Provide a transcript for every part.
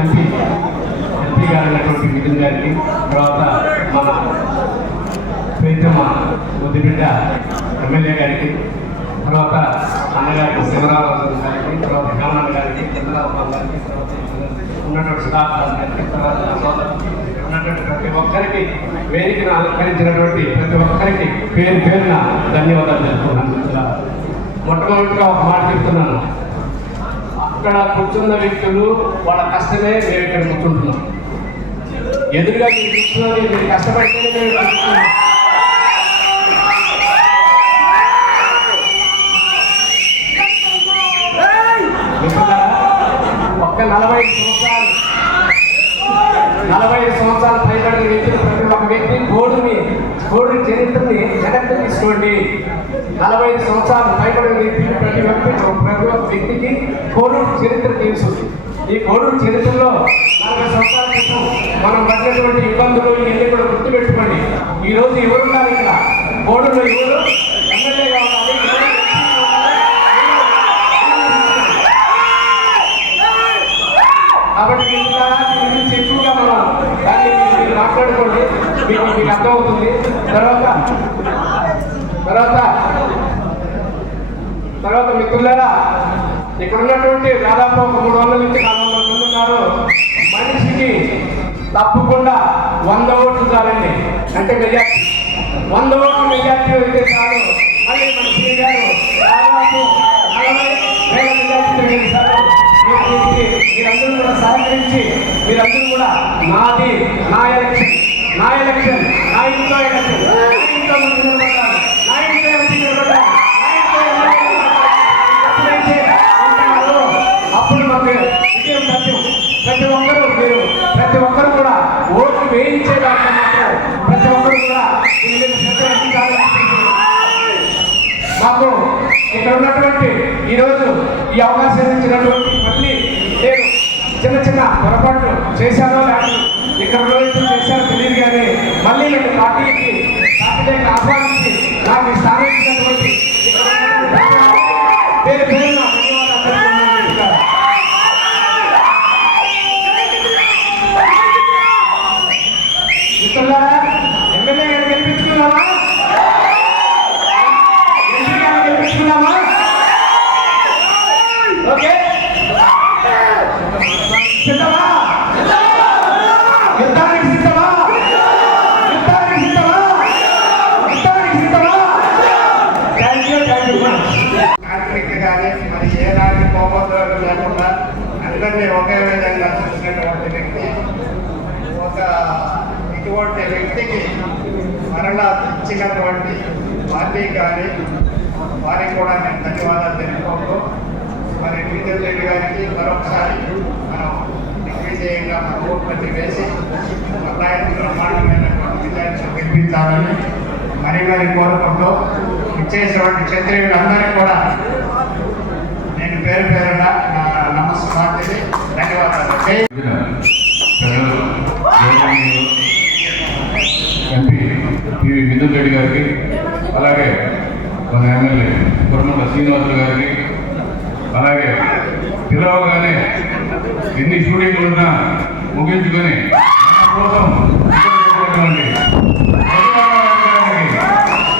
MP గారు అయినటువంటి మిథున్ గారికి, తర్వాత మన ప్రీతమ్మ ముద్దుబిడ్డ ఎమ్మెల్యే గారికి, తర్వాత అన్నగారికి శివరామరాజు గారికి, తర్వాత హేమన్న గారికి, చంద్రబాబు గారికి, తర్వాత ఉన్నటువంటి సుధాకర్ గారికి, తర్వాత ఉన్నటువంటి ప్రతి ఒక్కరికి, వేదికను అలంకరించినటువంటి ప్రతి ఒక్కరికి పేరు పేరున ధన్యవాదాలు తెలుపుతున్నాను. మొట్టమొదటిగా ఒక మాట చెప్తున్నాను, అక్కడ కూర్చున్న వ్యక్తులు వాళ్ళ కష్టమే మేము ఇక్కడ కూర్చుంటున్నాం. ఎదురుగా మీరు కూర్చున్నది మీరు కష్టపడితేనే మేము కూర్చుంటున్నాం. ఒక్క 45 సంవత్సరాలు పైబడిన వ్యక్తులు ప్రతి ఒక్క వ్యక్తి కోడి చరిత్రని వెనక్కి తీసుకోండి. 45 సంవత్సరాలు పైబడిన వ్యక్తులు ప్రతి ఒక్క వ్యక్తికి కోడూరు చరిత్ర తెలుసు. ఈ కోడూరు చరిత్రలో 40 సంవత్సరాల క్రితం మనం పడినటువంటి ఇబ్బందులు ఇవన్నీ కూడా గుర్తుపెట్టుకోండి. ఈరోజు ఎవరున్నారు ఇక్కడ? కోడూరులో ఎవరు ఎమ్మెల్యేగా ఉండాలి, కాబట్టి దీని గురించి ఎక్కువగా మనం దాన్ని మీరు మాట్లాడుకోండి, మీకు అర్థమవుతుంది. తర్వాత మిత్రులారా, ఇక్కడ ఉన్నటువంటి దాదాపు ఒక 300 నుంచి 400 మంది ఉన్నారు. మనిషికి తప్పకుండా 100 ఓట్లు చాలండి, అంటే మెజార్టీ 100 ఓట్లు మెజార్టీ అయితే చాలు. మళ్ళీ మన శ్రీ గారు దాదాపు 40,000 మెజార్టీతో గెలిచారు. మీరందరూ కూడా సహకరించి మీరందరూ కూడా నాది నా ఎలక్షన్ నా ఇంట్లో ఎలక్షన్ నా ఇంట్లో ఎంపీ నిలబడ్డారు, అప్పుడు మాకు విజయం సత్యం. ప్రతి ఒక్కరు కూడా ఓట్లు వేయించేదాకా మాత్రం ప్రతి ఒక్కరు కూడా మాకు ఇక్కడ ఉన్నటువంటి ఈరోజు ఈ అవకాశం ఇచ్చినటువంటి మళ్ళీ నేను చిన్న పొరపాట్లు చేశానో లేకపోతే ఇక్కడ చేశానో తెలియదు, కానీ మళ్ళీ నేను పార్టీకి ఆహ్వానించి నాకు స్థానం ఇచ్చినటువంటి ఎమ్మెల్యే గారు గెలిపించుకున్నామా? ఎంపీ గారు గెలిపించుకున్నామా? ఓకే, సిద్ధమా? యుద్ధానికి సిద్ధమా? కానీ మరి ఏనాటి కోపంతో లేకుండా అందరినీ ఒకే విధంగా చూసినటువంటి వ్యక్తి. ఇటువంటి వ్యక్తికి మరలా ఇచ్చినటువంటి పార్టీ కానీ వారికి కూడా నేను ధన్యవాదాలు తెలుపుకుంటూ, మరి మిథున్ రెడ్డి గారికి మరొకసారి మనం దిగ్విజయంగా మన ఓట్లకి వేసి బ్రహ్మాండమైనటువంటి విజయాన్ని గెలిపించాలని మరి కోరుకుంటూ, ఇచ్చేసినటువంటి క్షత్రియులందరికీ కూడా నేను పేరు పేరున నా నమస్కారాన్ని ధన్యవాదాలు. ఎంపీ పివి మిథున్ రెడ్డి గారికి, అలాగే మన ఎమ్మెల్యే కుర్మల శ్రీనివాసులు గారికి, అలాగే పిలవగానే ఎన్ని షూటింగ్లు ఉన్నా ముగించుకొని కోసం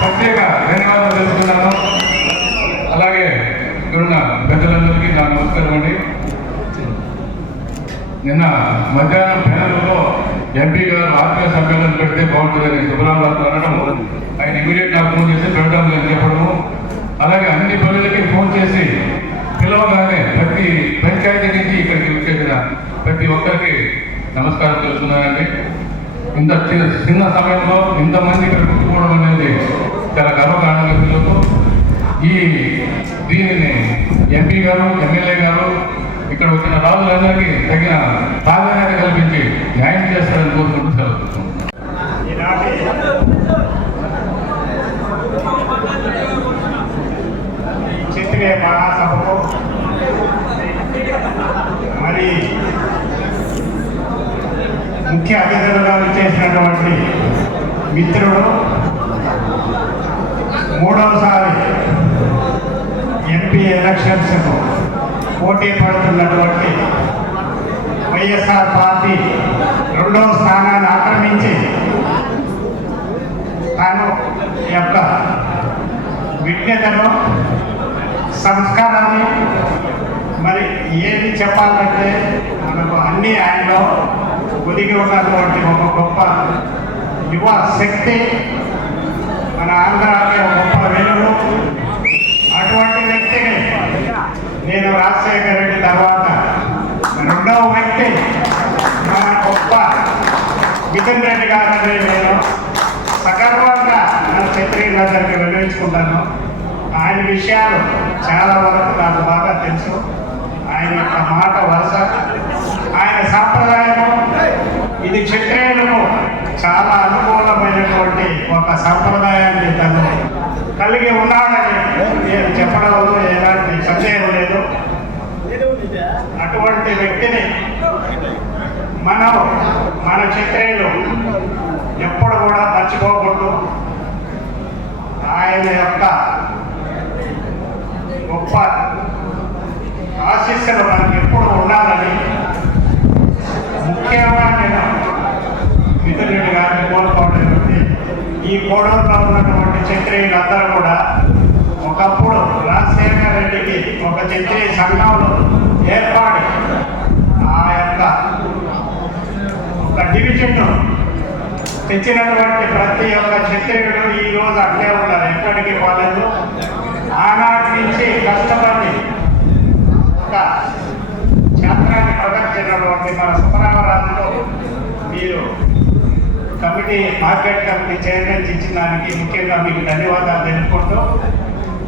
ప్రత్యేక ధన్యవాదాలు తెలుపుతున్నాను. అలాగే ఇక్కడున్న పెద్దలందరికీ నా నమస్కారం అండి. నిన్న మధ్యాహ్నం ప్యానల్లో ఎంపీ గారు ఆత్మీయ సమ్మేళనం పెడితే బాగుంటుందని శుభరామరాజు అనడం, ఆయన ఇమీడియట్ నాకు ఫోన్ చేసి పెట్టడం లేదు చెప్పడము, అలాగే అన్ని పనులకి ఫోన్ చేసి పిలవగానే ప్రతి పంచాయతీ నుంచి ఇక్కడికి వచ్చేసిన ప్రతి ఒక్కరికి నమస్కారం తెలుస్తున్నానండి. ఇంత చిన్న సమయంలో ఇంతమంది ఇక్కడ గుర్తుకోవడం అనేది చాలా గర్వకారణంగా పిల్లలకు. దీనిని ఎంపీ గారు, ఎమ్మెల్యే గారు, ఇక్కడ వచ్చిన రాజులందరికీ తగిన ప్రాధాన్యత కల్పించి న్యాయం చేస్తారని కోరుకుంటూ సెలవు. క్షత్రియ మహాసభకు మరి ముఖ్య అతిథులుగా చేసినటువంటి మిత్రుడు, మూడవసారి ఎంపీ ఎలక్షన్స్కు పోటీ పడుతున్నటువంటి వైఎస్ఆర్ పార్టీ రెండవ స్థానాన్ని ఆక్రమించి తాను యొక్క విజ్ఞతను సంస్కారాన్ని మరి ఏది చెప్పాలంటే మనకు అన్ని ఆయనలో ఒదిగి ఉన్నటువంటి ఒక గొప్ప యువ శక్తి మన ఆంధ్రాకి ఒక గొప్ప వెలుగు. అటువంటి వ్యక్తిని నేను రాజశేఖర రెడ్డి తర్వాత రెండవ వ్యక్తి మన గొప్ప మిథున్ రెడ్డి గారిని నేను సగర్వంగా మన క్షత్రియులందరికీ వివరించుకుంటాను. ఆయన విషయాలు చాలా వరకు నాకు బాగా తెలుసు. ఆయన యొక్క మాట వరుస, ఆయన సాంప్రదాయము ఇది క్షత్రియులకు చాలా అనుకూలమైనటువంటి ఒక సాంప్రదాయాన్ని తను కలిగి ఉన్నాడని నేను చెప్పడంలో ఎలాంటి సందేహం లేదు. అటువంటి వ్యక్తిని మన క్షత్రియులు ఎప్పుడు కూడా మర్చిపోకూడదు. ఆయన యొక్క గొప్ప ఆశీస్సులు మనకు ఎప్పుడు ఉండాలని ముఖ్యంగా నేను మిథున్ రెడ్డి గారిని కోరుకోవడం. ఈ కోడూరులో ఉన్నటువంటి క్షత్రియులందరూ కూడా ఒకప్పుడు రాజశేఖర రెడ్డికి ఒక క్షత్రియ సంఘంలో ఏర్పాటు ఆ యొక్క ఒక డివిజన్ తెచ్చినటువంటి ప్రతి ఒక్క క్షత్రియుడు ఈ రోజు అట్లే ఉన్నారు, ఎక్కడికి పోలేదు. ఆనాటి నుంచి కష్టపడి ఒక క్షేత్రాన్ని ప్రదర్శించినటువంటి మన సుబ్రహ్మరాజులో మీరు కమిటీ మార్కెట్ కమిటీ చైర్మన్ ఇచ్చిన దానికి ముఖ్యంగా మీకు ధన్యవాదాలు తెలుపుకుంటూ,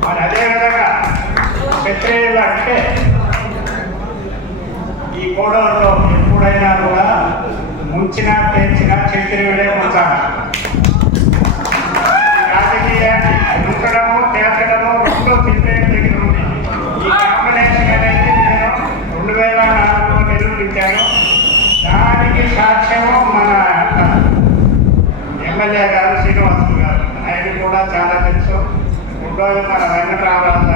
మరి అదేవిధంగా క్షత్రియులు అంటే ఈ కోడూరులో ఎప్పుడైనా కూడా ముంచినా పేర్చినా క్షత్రియుడే ముంచాలి. రాజకీయాన్ని ముంచడము తేల్చడము రెండు క్షత్రియుల దగ్గర ఉంది. ఈ కాంబినేషన్ అనేది నేను 2004లో నిరూపించాను. దానికి సాక్ష్యము మన ఎమ్మెల్యే గారు శ్రీనివాసులు గారు. ఆయన కూడా చాలా తెలుసు. రెండోది మన వెంకటరామరాజు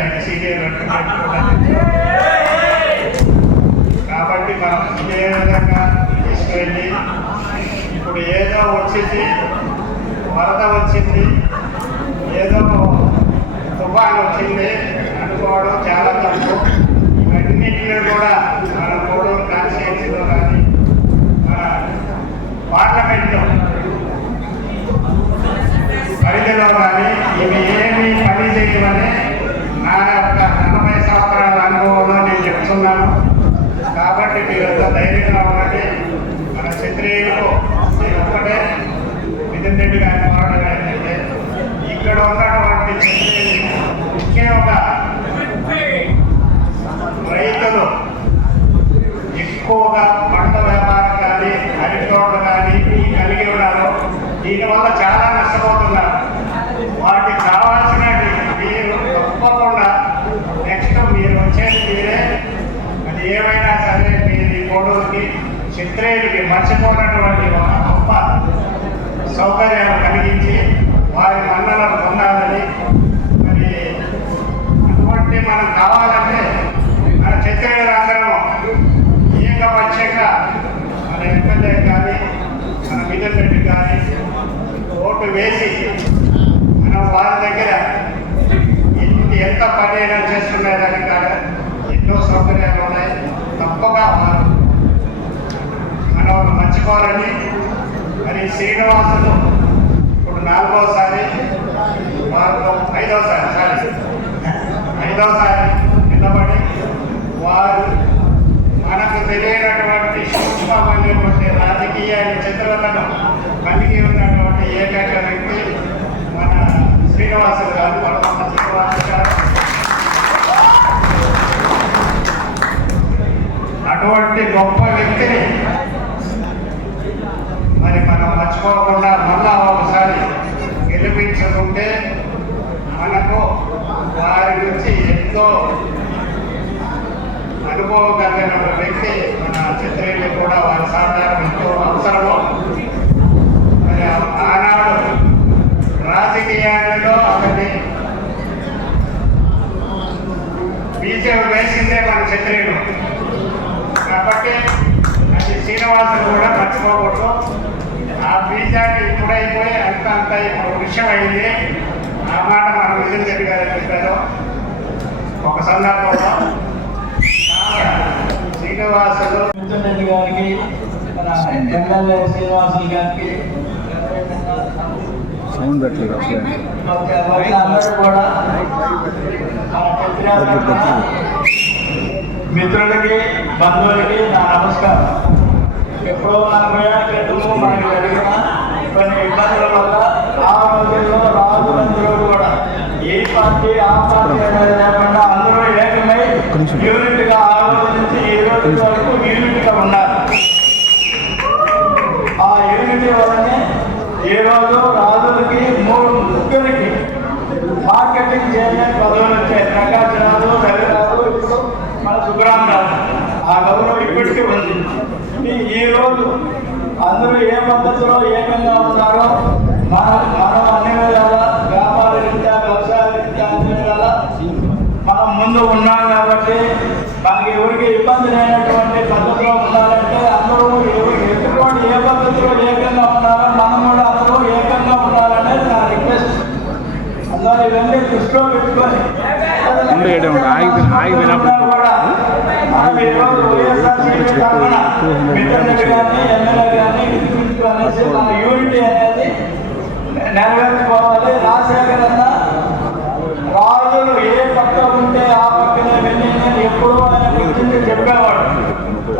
ఆయన సీనియర్ కూడా కాబట్టి మనం ఇదే విధంగా తీసుకెళ్ళి ఇప్పుడు ఏదో వచ్చింది, వరద వచ్చింది, ఏదో తుఫాను వచ్చింది అనుకోవడం చాలా తప్పు. ఇవన్నిటిలో కూడా మన కోడూరు కాన్స్టిట్యున్సీలో కానీ మన పార్లమెంట్లో పరిధిలో కానీ ఇవి ఏమీ పని చేయమని నా యొక్క 40 సంవత్సరాల అనుభవంలో నేను చెప్తున్నాను. కాబట్టి మీరంతా ధైర్యంగా ఉండండి. మన క్షత్రియులకు నేను ఒక్కటే మిథున్ రెడ్డి గారిని మాట్లాడడం ఏంటంటే, ఇక్కడ ఉన్నటువంటి క్షత్రియులు ముఖ్యంగా రైతులు ఎక్కువగా పంట వ్యాపారం కానీ అరటి తోటలు కానీ కలిగి ఉన్నారు. దీనివల్ల చాలా నష్టపోతున్నారు. వాటికి కావాల్సినవి మీరు తప్పకుండా నెక్స్ట్ మీరు వచ్చేది మీరే అది ఏమైనా సరే మీరు ఈ కోడూరుకి క్షత్రియులకి మర్చిపోయినటువంటి ఒక గొప్ప సౌకర్యాలు కలిగించి వారి మన్నలను పొందాలని, మరి అటువంటి మనం కావాలంటే మన క్షత్రియులందరూ ఏకపక్షంగా మన ఎమ్మెల్యే కానీ మన మిథున్ రెడ్డి కానీ ఓటు వేసి మనం వారి దగ్గర ఎంత పని అయినా చేసుకునేదానికి కాదు ఎన్నో సౌకర్యాలు ఉన్నాయి. తప్పగా వారు మనం మర్చిపోవాలని. మరి శ్రీనివాసులు ఇప్పుడు 4వసారి వారు 5వసారి నిలబడి వారు మనకు తెలియనటువంటి సూక్ష్మమైనటువంటి రాజకీయ చిత్రలను కలిగి ఉన్నటువంటి ఏకైక వ్యక్తి మన శ్రీనివాసులు గారు. పరమ శ్రీనివాసు గారు అటువంటి గొప్ప వ్యక్తిని మరి మనం మర్చిపోకుండా మళ్ళా ఒకసారి గెలిపించుకుంటే మనకు వారి నుంచి ఎంతో అనుభవం కలిగిన వ్యక్తి మన క్షత్రియులు కూడా వారి సహకారం ఎంతో అవసరము. మరి ఆనాడు రాజకీయాలలో అతన్ని బీజేపీ వేసిందే మన క్షత్రియుడు కాబట్టి అది శ్రీనివాసులు కూడా మర్చిపోకూడదు. ఆ బీజాన్ని ఇప్పుడైపోయి అంత ఇప్పుడు విషయం అయింది. ఆ మాట మన మిథున్ రెడ్డి గారు చెప్పారు ఒక సందర్భంలో. శ్రీనివాసులు మిథున్ రెడ్డి గారికి, మన ఎమ్మెల్యే శ్రీనివాసులు గారికి, అందరూ కూడా మన మిత్రులకి బంధువులకి నా నమస్కారం. ఎప్పుడో 40 ఏళ్ల క్రితము మనకి జరిగిన కొన్ని ఇబ్బందుల వల్ల ఆ రోజుల్లో రాజులందరూ కూడా ఏ పార్టీ ఆ పార్టీ అనేది లేకుండా అందరూ ఏకమై యూనిట్గా ఆ రోజు నుంచి ఈ రోజు వరకు యూనిట్గా ఉన్నారు. ఆ యూనిటీ వల్లనే ఈ రోజు రాజులకి ముగ్గురికి మార్కెటింగ్ చైర్మన్ పదవులు వచ్చాయి. ప్రకాశరాజు, రవిరాజు, ఇప్పుడు మన సుబ్బరామరాజు. ఆ గౌరవం ఇప్పటికీ ఉంది. ఈ రోజు అందరూ ఏ పద్ధతిలో ఏకంగా ఉన్నారో మనం అన్ని విధాల వ్యాపార రీత్యా, వ్యవసాయ రీత్యా అన్ని విధాల మనం ముందు ఉన్నాం. కాబట్టి మనకి ఎవరికి ఇబ్బంది లేనటువంటి పద్ధతిలో ఉండాలంటే అందరూ ఎటువంటి ఏ పద్ధతిలో ఏకంగా ఉన్నారో మనం కూడా అందరూ ఏకంగా ఉండాలనేది నా రిక్వెస్ట్. అందువల్ల ఇవన్నీ దృష్టిలో పెట్టుకొని కూడా మనం ఈరోజు వైఎస్ఆర్సీపీ తరఫున మిథున్ రెడ్డి గారిని, ఎమ్మెల్యే గారిని అనేసి మన యూనిటీ అనేది నెరవేర్చుకోవాలి. రాజశేఖర్ అన్న రాజులు ఏ పక్క ఉంటే ఆ పక్కనే వెళ్ళి నేను ఎప్పుడూ ఆయన గురించి చెప్పేవాడు.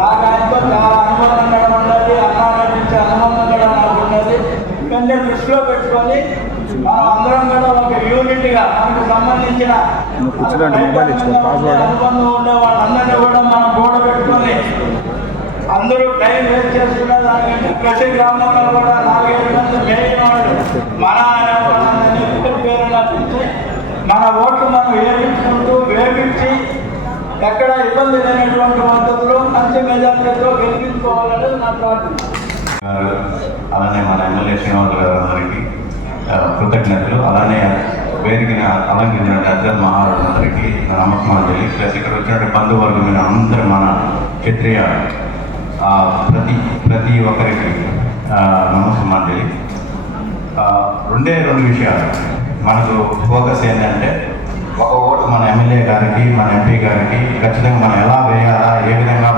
నాకు ఆయనతో చాలా అనుబంధం కూడా ఉన్నది, అన్నా నుంచి అనుబంధం కూడా నాకు ఉన్నది. ఇవన్నీ దృష్టిలో పెట్టుకొని మనం అందరం కూడా ఒక యూనిట్గా మనకు సంబంధించిన అనుబంధం ఉండే వాళ్ళందరినీ కూడా మనం కూడబెట్టుకొని అందరూ టైం వేస్ట్ చేసుకునే దానికంటే ప్రతి గ్రామంలో కూడా 4-7 మంది మెయిన్ వాళ్ళు మన అనే వాళ్ళందరినీ పేరు నప్పించి మన ఓట్లు మనం వేపించి ఎక్కడ ఇబ్బంది లేనటువంటి పద్ధతిలో మంచి మెజార్టీతో గెలిపించుకోవాలనేది నా ప్రార్థన. అలానే మన ఎమ్మెల్యే శ్రీనివాస్ గారు అందరికీ కృతజ్ఞతలు. అలానే వేదికని అలంకరించిన అర్జన్ మహారాజులందరికీ నమస్కారాలు. ప్లస్ ఇక్కడ వచ్చినటువంటి బంధువర్గమైన అందరూ మన క్షత్రియ ప్రతి ఒక్కరికి నమస్కారాలు. రెండు విషయాలు మనకు ఫోకస్ ఏంటంటే, ఒక ఓటు మన ఎమ్మెల్యే గారికి, మన ఎంపీ గారికి ఖచ్చితంగా మనం ఎలా వేయాలా, ఏ విధంగా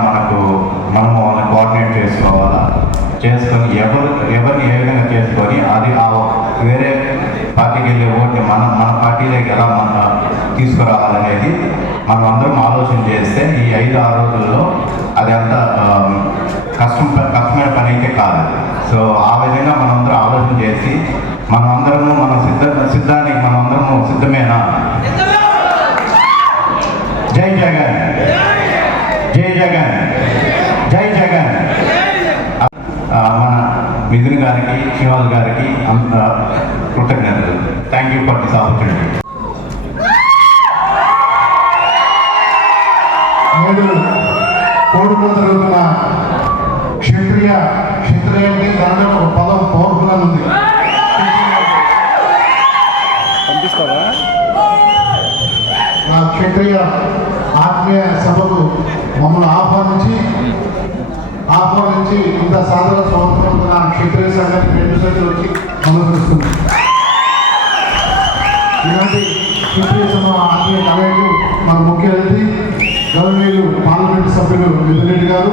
మనము వాళ్ళని కోఆర్డినేట్ చేసుకోవాలా, చేసుకొని ఎవరిని ఏ విధంగా చేసుకొని అది వేరే పార్టీకి వెళ్ళే ఓటుని మన పార్టీలోకి ఎలా తీసుకురావాలనేది మనం అందరం ఆలోచన చేస్తే ఈ 5-6 రోజుల్లో అది అంత కష్టమైన పని అయితే కాదు. సో ఆ విధంగా మనందరం ఆలోచన చేసి మనమందరము మన సిద్ధానికి మనమందరము సిద్ధమేనా? జై జగన్, జై జగన్, జై జగన్. మన మిథున్ గారికి, శ్రీనివాస్ గారికి కృతజ్ఞతలు. Thank you for this opportunity. కోడుకులు జరుగుతున్న క్షత్రియానికి దాంట్లో ఒక పదం పవర్ఫుల్ అని ఉంది. ఆ క్షత్రియ ఆత్మీయ సభకు మమ్మల్ని ఆహ్వానించి ఇంత సాధారణ సంవత్సరం క్షత్రియ సంఘానికి 2 సైట్లు వచ్చి నమస్కరిస్తుంది. ఇలాంటి క్షత్రియ సభ ఆత్మీయ కలయికు మన ముఖ్య అతిథి గౌరవనీయులు పార్లమెంటు సభ్యులు మిథున్ రెడ్డి గారు,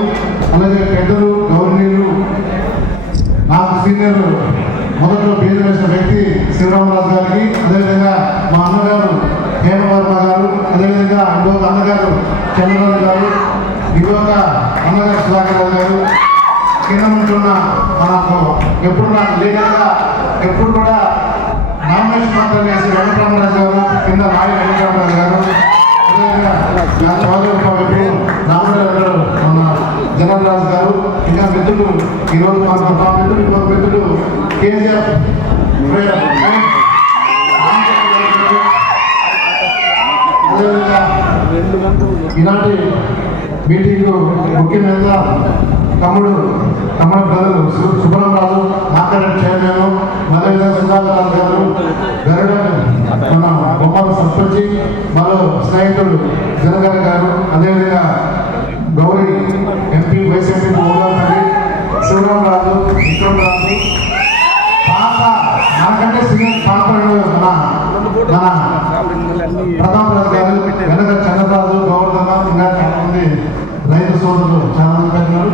అలాగే పెద్దలు గౌరవనీయులు నాకు సీనియర్ మొదట్లో పేరు వేసిన వ్యక్తి శివరామరాజు గారికి, అదేవిధంగా మా అన్నగారు హేమవర్మ గారు, అదేవిధంగా ఇంకొక అన్నగారు చంద్రరాజు గారు, ఇంకొక అన్నగారు సుధాకర్ గారు, కింద ఉంటున్న మనకు ఎప్పుడు నాకు లీడర్గా ఎప్పుడు కూడా నామినేషన్ పత్రం వేసి వెంకటరామరాజు గారు, కింద రాయి వెంకటరామరాజు గారు, రామరాజు మన జనార్దరాజు గారు, ఇంకా మిత్రులు ఈరోజు మా మిత్రులు ఇంకొక మిత్రులు కేసీఆర్ అదేవిధంగా ఇలాంటి మీటింగ్ ముఖ్యమైన తమ్ముడు బ్రదరు సుబ్రహ్మరాజు, మార్కెట్ చైర్మన్, అదేవిధంగా సుధాకర్ గారు, గరుడ మన బొమ్మల సర్పంచి, మరో స్నేహితుడు జనగారి గారు, అదేవిధంగా Gowri MP vice MP Olapalli, Sivaramaraju, Vikramaraju, పాత మనకంటే సీనియర్ పాత మన ప్రతాప్ రాజు గారు, వెనక చంద్రరాజు, గౌరవ, ఇంకా చాలా మంది రైతు సోదరులు చాలా మంది పెద్దలు.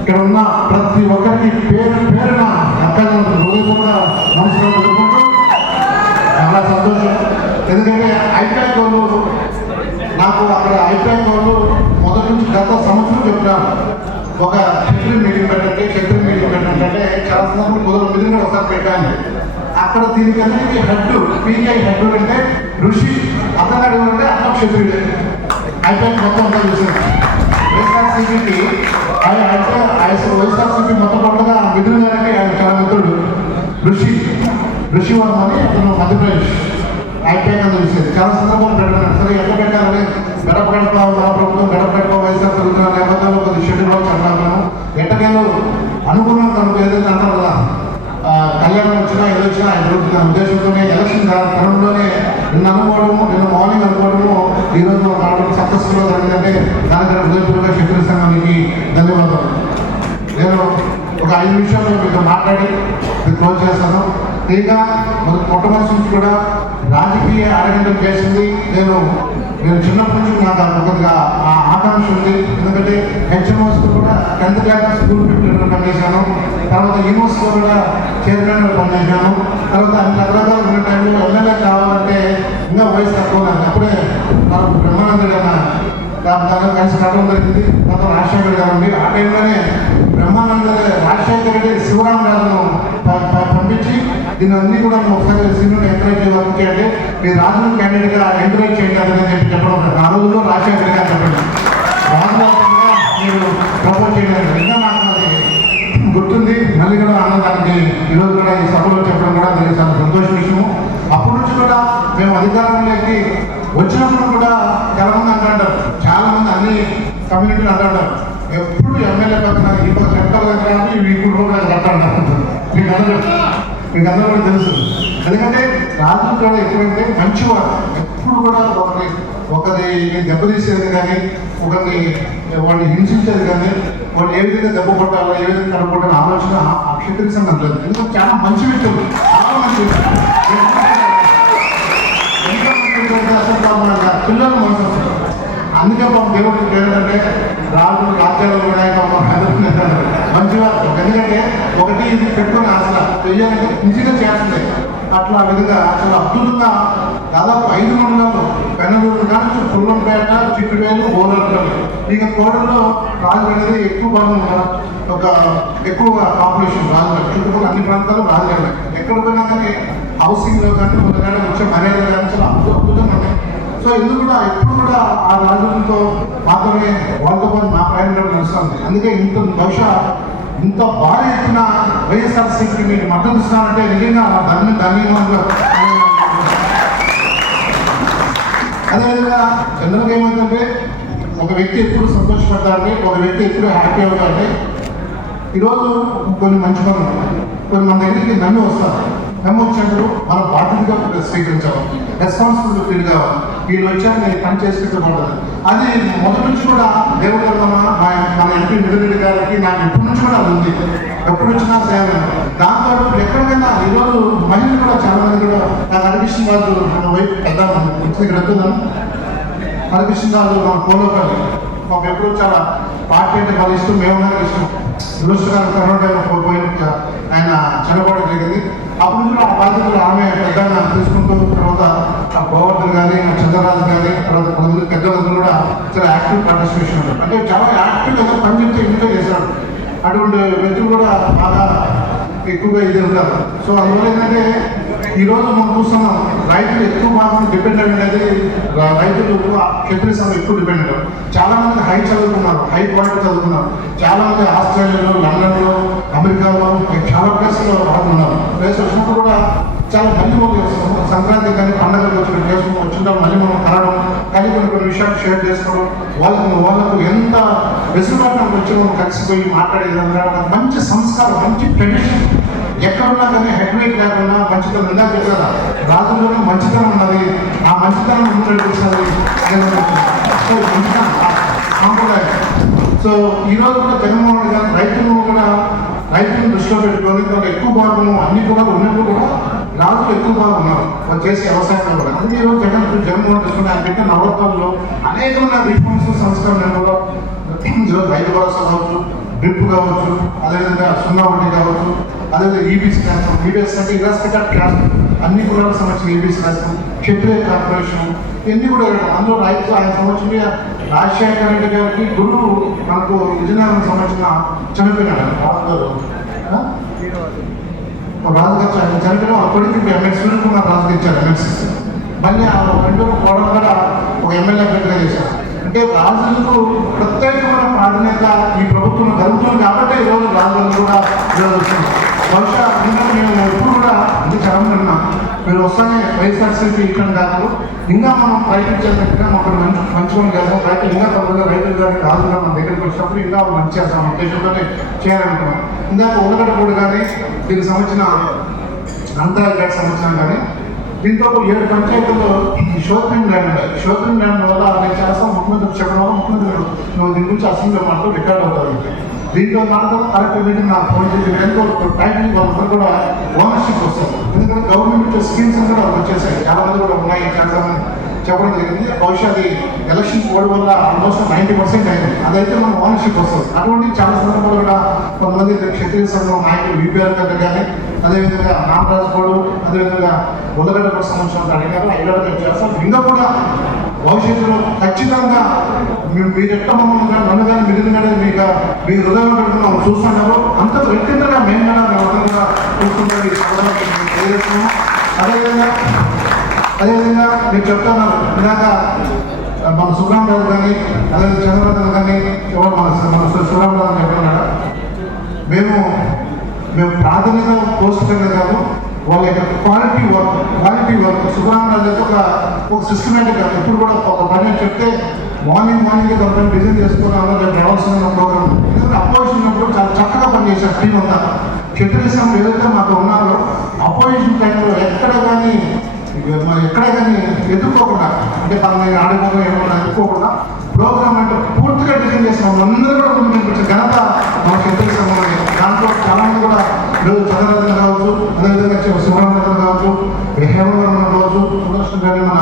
ఇక్కడ ఉన్న ప్రతి ఒక్కరికి పేరున అక్కడ హృదయపూర్వక మనసులో పెట్టుకుంటూ చాలా సంతోషం. ఎందుకంటే ఐపాక్ వాళ్ళు నాకు అక్కడ ఐపాక్ వాళ్ళు మొదటి నుంచి గత సంవత్సరం చెప్పినారు, ఒక షెడ్యూల్ మీటింగ్ పెట్టంటే చాలా సందర్భం కుదరదు, మీటింగ్ కూడా ఒకసారి పెట్టాను. అక్కడ దీనికన్నిటికీ హెడ్ పీకే హెడ్ అంటే ఋషి, అతను అడిగితే అన్న షెడ్యూల్ ఐపాక్ మొత్తం అంతా చూసింది. వైఎస్ఆర్సీపీకి వైఎస్ఆర్సీపీ మొత్తం పక్కగా మిథున్ గారికి ఆయన చాలా మిత్రుడు ఋషి వర్మ అని అతను మధ్యప్రదేశ్ ఐపాక్ అని చూసేది. చాలా సందర్భాలు పెట్టాను. సరే ఎట్లా పెట్టాలని గడప మన ప్రభుత్వం గడప వైఎస్ఆర్ జరుగుతున్న నేపథ్యంలో కొద్ది షెడ్యూల్ వచ్చి అంటాను. ఎట్టకేళ్ళు అనుకున్నాం తనకు ఏదైతే అంటారు కదా, కళ్యాణం వచ్చినా ఏదో వచ్చినా ఆయన జరుగుతున్న ఉద్దేశంతోనే ఎలక్షన్ తరంలోనే నిన్న మార్నింగ్ అనుకోవడము ఈరోజు రావడం సక్సెస్ఫుల్గా జరిగిందంటే దానికి హృదయపూర్వక శక్తి సంఘానికి ధన్యవాదాలు. నేను ఒక 5 నిమిషాల్లో మీతో మాట్లాడి క్లోజ్ చేస్తాను. ఇంకా మొట్టమొదటి నుంచి కూడా రాజకీయ అరంగేట్రం చేసింది నేను చిన్నప్పటి నుంచి నాకు కొద్దిగా ఆకాంక్ష ఉంది. ఎందుకంటే హెచ్ఎంఓస్ కూడా 10th క్లాస్ స్కూల్ ఫిఫ్టీలో పనిచేశాను, తర్వాత యూనివర్సిటీలో కూడా చైర్మన్గా పనిచేశాను, తర్వాత అన్ని రకరకాల ఉన్న టైంలో ఎమ్మెల్యే కావాలంటే ఇంకా వయసు తక్కువ. అప్పుడే నాకు బ్రహ్మానందుడు దాని కలిసి రావడం జరిగింది. తర్వాత రాజశేఖర్ గారు ఉంది. ఆ టైంలోనే బ్రహ్మానంద రాజశేఖర్ రెడ్డి శివరామరాజును పంపించి దీన్ని అన్ని కూడా ఒకసారి సీనియర్ ఎంకరేజ్ చేయాలి, మీరు రాజును క్యాండిడేట్గా ఎంకరేజ్ చేయండి అని చెప్పడం. ఆ రోజుల్లో రాజశేఖర్ గారు చెప్పండి, రాజుగా మీరు ప్రపోజ్ చేయండి. ఇంకా నాకు అది గుర్తుంది. మళ్ళీ కూడా ఆనందానికి ఈరోజు కూడా ఈ సభలో చెప్పడం కూడా నాకు చాలా సంతోష విషయము. అప్పటి నుంచి కూడా మేము అధికారంలోకి వచ్చినప్పుడు కూడా చాలా మంది అంటారు, చాలా మంది అన్ని కమ్యూనిటీలు అంటారు, ఎప్పుడు ఎమ్మెల్యే పక్కన ఇంకో సెంటర్ దగ్గర ఇప్పుడు కూడా అంటారు. మీకు అందరూ కూడా తెలుసు. ఎందుకంటే రాజులు కూడా ఎప్పుడంటే మంచివారు, ఎప్పుడు కూడా ఒకరి దెబ్బతీసేది కానీ, వాడిని హింసించేది కానీ, వాళ్ళు ఏ విధంగా దెబ్బ కొట్టాలో ఏ విధంగా కడుక్కోవాలని ఆలోచన ఆ క్షత్రియ సంఘం లేదు. ఎందుకంటే చాలా మంచి వ్యక్తులు, చాలా మంచి పిల్లలు మోసం. అందుకే దేవుడు ఏంటంటే రాజులు రాజ్యాలు కూడా మంచిగా. ఎందుకంటే ఒకటి ఇది పెట్టుకుని అసలు వెయ్యాలంటే ఈజీగా చేస్తుంది. అట్లా విధంగా చాలా అద్భుతంగా దాదాపు 5 మండలాలు పెనగూరు కానీ పుల్లంపేట, చిట్టువేలు, ఓలర్పల్లి, ఇక కోడల్లో రాజు అనేది ఎక్కువ భాగం ఒక ఎక్కువ పాపులేషన్ రాజులు, చుట్టుపక్కల అన్ని ప్రాంతాలు రాజులు. ఎక్కడ పోయినా కానీ హౌసింగ్లో కానీ మొదలైన వచ్చే మర్యాద కానీ చాలా అద్భుతంగా ఉన్నాయి. సో ఇది కూడా ఎప్పుడు కూడా ఆ రాజులతో మాత్రమే వాళ్ళతో పాటు మా ప్రయాణంలో నడుస్తుంది. అందుకే బహుశా ఇంత భారీ ఎత్తున వైఎస్ఆర్సీపీకి మీరు మద్దతు ఇస్తున్నారంటే నిజంగా ధన్యవాదాలు. అదేవిధంగా జనరల్గా ఏమైందంటే ఒక వ్యక్తి ఎప్పుడు సంతోషపడతారంటే, ఒక వ్యక్తి ఎప్పుడు హ్యాపీ అవుతారంటే, ఈరోజు కొన్ని మంచి పనులు కొన్ని మన దగ్గరికి నమ్మి వస్తారు. నమ్మి వచ్చినప్పుడు మన బాధ్యతగా స్వీకరించాలి, రెస్పాన్సిబిలిటీ ఫీల్ కావాలి. వీళ్ళు వచ్చాక నేను పని చేసి పెట్టకూడదు. అది మొదటి నుంచి కూడా దేవుడు మన ఎంపీ మిథున్ గారికి నాకు ఎప్పటి నుంచి కూడా అది ఉంది. ఎప్పుడు వచ్చినా సేవ. దాంతో ఎక్కడికైనా ఈరోజు మహిళలు కూడా చాలా మంది కూడా నాకు హరికృష్ణ రాజు మన వైపు పెద్దాం ఇక్కడ వెళ్తున్నాను. హరికృష్ణ రాజు మన పోలోపల్లి మాకు ఎప్పుడు చాలా పార్టీ అంటే వాళ్ళ ఇష్టం, మేమన్నా ఇష్టం. దురదృష్ట గారు కరోనా టైంలో పోయి ఆయన చనిపోవడం జరిగింది. అప్పుడు నుంచి ఆ బాధ్యతలు ఆమె పెద్దగా తీసుకుంటూ, తర్వాత ఆ గోవర్ధన్ కానీ, చంద్రరాజు కానీ, తర్వాత కొంతమంది పెద్దలందరూ కూడా చాలా యాక్టివ్ పార్టిసిపేషన్ ఉంటారు. అంటే చాలా యాక్టివ్గా పని చెప్తే ఇంట్లో చేశారు. అటువంటి వ్యక్తులు కూడా బాగా ఎక్కువగా ఇది ఉంటారు. సో అందువల్ల ఏంటంటే ఈరోజు మనం చూస్తున్నాం రైతులు ఎక్కువ భాగం డిపెండ్ అనేది రైతులు క్షత్రియ సంఘం ఎక్కువ డిపెండ్ అయ్యారు. చాలా మంది హై చదువుకున్నారు, హై క్వాలిటీ చదువుకున్నారు. చాలా మంది ఆస్ట్రేలియాలో, లండన్లో, అమెరికాలో చాలా ప్లేస్లో ఉన్నారు. ప్లేస్ వచ్చినప్పుడు కూడా చాలా మళ్ళీ చేస్తాం. సంక్రాంతి కానీ పండుగలు వచ్చిన చేస్తాం, వచ్చిన మళ్ళీ మనం కలవడం కానీ కొన్ని విషయాలు షేర్ చేసుకోవడం, వాళ్ళకు ఎంత వెసులుబాటు వచ్చి మనం కలిసిపోయి మాట్లాడేది మంచి సంస్కారం, మంచి ట్రెడిషన్. ఎక్కడున్నా కానీ హెడ్ వెయిట్ లేకుండా మంచితనం ఇందాక చెప్పారా రాజుల్లోనే మంచితనం ఉన్నది, ఆ మంచితనం ముందు నడిపిస్తుంది. సో మంచితనం సాంప్రదాయం. సో ఈరోజు కూడా జగన్మోహన్ రెడ్డి గారు రైతులను దృష్టిలో పెట్టుకొని వాళ్ళకి ఎక్కువ భాగము అన్ని కూడా ఉన్నప్పుడు కూడా రాజులు ఎక్కువ భాగం ఉన్నారు వాళ్ళు చేసే వ్యవసాయంలో కూడా. అందుకే ఈరోజు జగన్మోహన్ రెడ్డి ఆయన పెట్టిన నవరత్నాల్లో అనేకమైన రిఫార్మ్స్ సంస్కరణలో ఈరోజు రైతు భరోసా కావచ్చు, డ్రిప్ కావచ్చు, అదేవిధంగా 0-1 కావచ్చు, అదేవిధంగా ఈబీసీ రాష్ట్రం, ఈబీఎస్ అంటే ఇరాస్పెక్ట్ ఆఫ్ క్యాస్ట్ అన్ని కులాలకు సంబంధించిన ఈబీసీ రాష్ట్రం, క్షత్రియ కార్పొరేషన్ ఇవన్నీ కూడా అందులో రైతు ఆయన సంబంధించిన రాజశేఖర రెడ్డి గారికి గురువు మనకు విజయనగరం సంబంధించిన చనిపోయినాడు రాజుగారు చనిపోయిన వాళ్ళ కొడుకు ఎంఎస్ సునీల్ కుమార్ రాజుకి ఇచ్చారు ఎంఎస్సీ. మళ్ళీ ఆ 2 కోడలు కూడా ఒక ఎమ్మెల్యే అభ్యర్థిగా చేశారు. అంటే రాజులకు ప్రత్యేకమైన ప్రాధాన్యత ఈ ప్రభుత్వం జరుగుతుంది కాబట్టి ఈరోజు రాజులు కూడా ఈరోజు వస్తుంది. బహుశా మేము ఎప్పుడు కూడా ఇది చదవనున్నా మీరు వస్తానే వైఎస్ఆర్సీపీ ఇక్కడ కాదు ఇంకా మనం ప్రయత్నించేటట్టుగా మాకు మంచి పని చేస్తాం. రైతులు ఇంకా తప్పకుండా రైతులు కానీ రాజుగా మన దగ్గరికి వచ్చినప్పుడు ఇంకా మంచి చేస్తాం ఉద్దేశంతోనే చేయాలనుకున్నాం. ఇందాక ఉల్లగడ్డ కానీ దీనికి సంబంధించిన అంతరాలకు సంబంధించిన కానీ దీంతో 7 పంచాయతీల్లో షోపింగ్ ల్యాండ్ ఉన్నాయి. షోపింగ్ ల్యాండ్ వల్ల నేను చేస్తాను ముఖ్యమంత్రి చెప్పడం వల్ల ముఖ్యమంత్రి నువ్వు దీని గురించి అసెంబ్లీలో మాటలు రికార్డ్ అవుతారు. దీంట్లో మాత్రం కరెక్ట్ మీటింగ్ నాకు ఫోన్ చేసి ఎంతో టైటిల్ వాళ్ళందరూ కూడా ఓనర్షిప్ వస్తారు. ఎందుకంటే గవర్నమెంట్ ఇచ్చే స్కీమ్స్ కూడా వచ్చేసాయి, చాలా మంది కూడా ఉన్నాయి చేస్తామని చెప్పడం జరిగింది. బహుశా అది ఎలక్షన్ కోడ్ వల్ల ఆల్మోస్ట్ 90% అయింది. అదైతే మన ఓనర్షిప్ వస్తుంది. అటువంటి చాలా సందర్భాలు కూడా కొంతమంది క్షత్రియ సంఘం నాయకులు విపిఆర్ గారు కానీ అదేవిధంగా నామరాజు గౌడ్ అదేవిధంగా ఉల్లగడ్డ సంవత్సరం అడిగారు అయ్యారు చేస్తాం. ఇంకా కూడా భవిష్యత్తులో ఖచ్చితంగా మీరు ఎట్లా మమ్మల్ని నన్ను కానీ మిగిలిన కానీ మీ హృదయం పెట్టుకున్నాం చూస్తున్నారు అంత వ్యక్తిగా మేము కూడా చూస్తున్నాం. అదేవిధంగా మీకు చెప్తున్నారు ఇందాక మన సుబ్రహ్మణ్యం కానీ అదేవిధంగా చంద్రబాబు కానీ ఎవరు మన సుబ్రహ్మణ్యం చెప్తున్నాడా మేము ప్రాధాన్యత పోస్టులనే కాదు వాళ్ళ యొక్క క్వాలిటీ వర్క్ సుబ్రహ్మణ్యం అయితే ఒక సిస్టమేటిక్గా ఇప్పుడు కూడా ఒక పని చెప్తే మార్నింగ్ కొంత డిజైన్ చేసుకుని రేపు రావాల్సిన ప్రోగ్రామ్. ఎందుకంటే అపోజిషన్ ఉన్నప్పుడు చాలా చక్కగా పనిచేశారు టీం అంతా. క్షత్రియ సంఘం ఏదైతే మాకు ఉన్నారో అపోజిషన్ టైంలో ఎక్కడ కానీ ఎదుర్కోకుండా అంటే నేను ఆడిపోకుండా ఏమన్నా ఎదుర్కోకుండా ప్రోగ్రామ్ అంటే పూర్తిగా డిజైన్ చేస్తాం. అందరూ కూడా ముందు కనిపించే ఘనత మన క్షత్రియ సంఘం. దాంట్లో చాలా మంది కూడా ఈరోజు చంద్రరత్న కావచ్చు, అదేవిధంగా శివరామరత్న కావచ్చు, హేమవరం కావచ్చు, సుదర్శన్ గారి మన